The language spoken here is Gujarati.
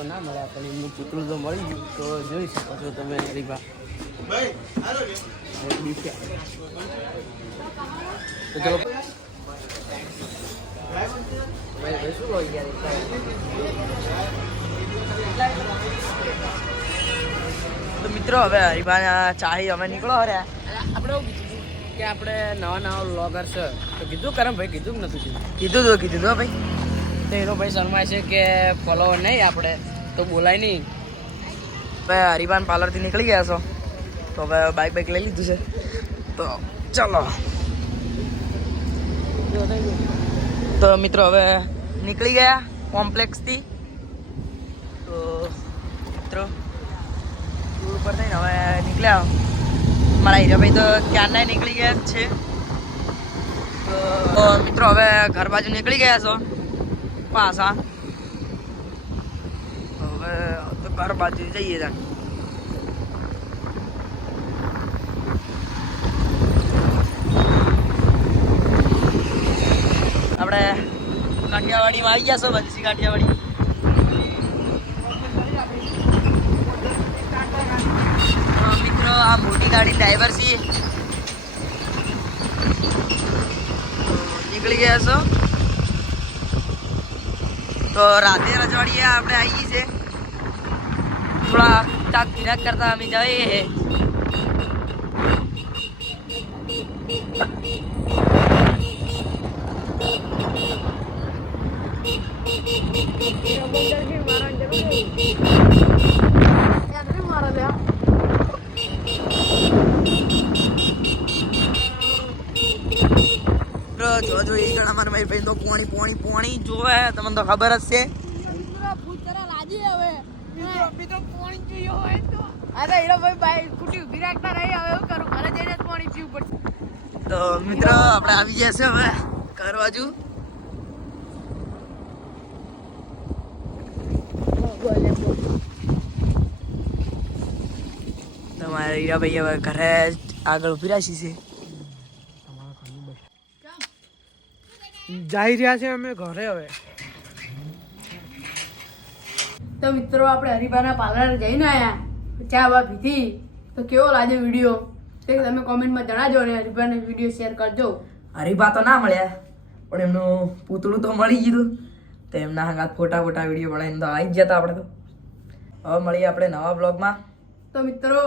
તો ના મળ્યા પણ એમનું પુતળું તો મળી ગયું તો જોઈ શકો છો તમે હરીબા તો ચલો તો મિત્રો હવે હરીબાના ચાહી અમે નીકળો રહ્યા આપણે એવું કીધું કે આપણે નવા વ્લોગર છે તો કીધું કરમ ભાઈ કીધું કે નતું કીધું ભાઈ તો એનો ભાઈ શરમાય છે કે ફોલોવર નહીં આપણે તો બોલાય નહીં હવે હરીબાન પાર્લરથી નીકળી ગયા છો તો હવે બાઇક લઈ લીધું છે તો ચાલો તો મિત્રો હવે નીકળી ગયા કોમ્પ્લેક્સથી તો મિત્રો ટૂર ઉપર થઈને હવે નીકળ્યા મારા હીરાભાઈ તો ક્યારના નીકળી ગયા જ છે તો મિત્રો હવે ઘર બાજુ નીકળી ગયા છો પાછા હવે તો ઘર બાજુ જઈએ તા આપણે કાઠિયાવાડીમાં આવી ગયા છો બંસી કાઠિયાવાડી મિત્રો આ મોટી ગાડી ડ્રાઈવર છીએ નીકળી ગયા છો તો રાતે રજવાડીએ આપણે આવી છે થોડા ચાક ફિરાક કરતા અમે જઈએ જો એ ગણા મારા ભાઈ તો પોણી જોવે તમને તો ખબર જ છે તો મિત્રો આપણે આવી જશે હવે ઘર બાજુ તમારે હીરાભાઈ હવે ઘરે આગળ ઉભી રાખી છે જઈ રહ્યા છે અમે ઘરે હવે તો મિત્રો આપણે હરીબાના પાર્લર જઈને આવ્યા ચા બા પીધી તો કેવો લાગે વિડીયો તે તમે કોમેન્ટમાં જણાવજો અને હરીબાને વિડીયો શેર કરજો હરીબા તો ના મળ્યા પણ એમનું પૂતળું તો મળી ગયું તો એમના હંગાત ફોટા વિડીયો બનાવીને તો આવી જ જતા આપણે તો હવે મળીએ આપણે નવા બ્લોગમાં તો મિત્રો